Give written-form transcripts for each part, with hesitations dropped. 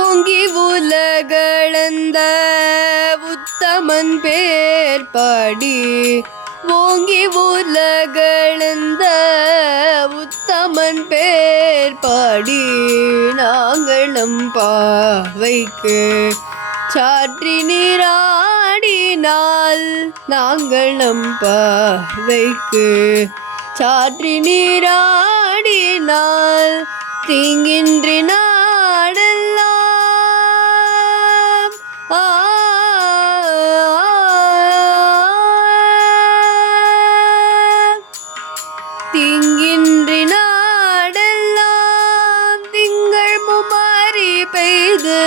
ஓங்கி உலகளந்த உத்தமன் பேர் பாடி, ஓங்கி உலகளந்த உத்தமன் பேர் பாடி, நாங்கள் நம் பாவைக்கு சாற்றி நீராடினால், நாங்கள் நம் பாவைக்கு சாற்றி நீராடினால், தீங்கின்றி நாடெல்லாம் தீங்கின்றி நாடெல்லாம் திங்கள் மும்மாரி பெய்து,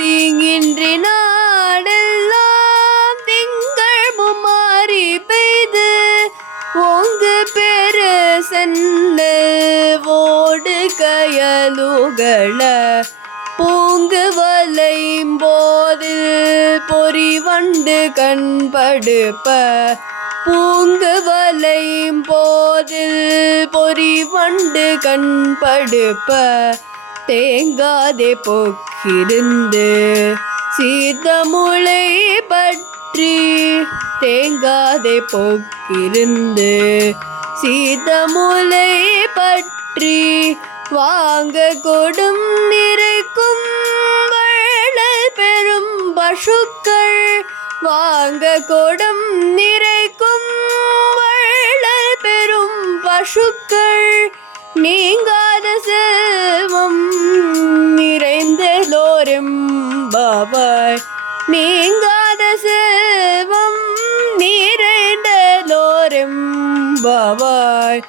தீங்கின்றி நாடெல்லாம் திங்கள் மும்மாரி பெய்து, ஓங்கு பெரு சென்னு ஓடு கயலுகள பூங்கு வலைம்போது பொறிவண்டு கண்படுப்ப, பூங்கு வலைம்போது பொறிவண்டு கண்படுப்ப, தேங்காதே போக்கிருந்து சீதமுளை பற்றி, தேங்காதே போக்கிருந்து சீதமுளை பற்றி, வாங்க கொடும் நிறைக்கும் வள்ளல் பெரும் பசுக்கள், வாங்க கொடும் நிறைக்கும் வள்ளல் பெரும் பசுக்கள், நீங்காத செல்வம் நிறைந்தலோரெம்பாவாய், நீங்காத செல்வம் நிறைந்தலோரெம்பாவாய்.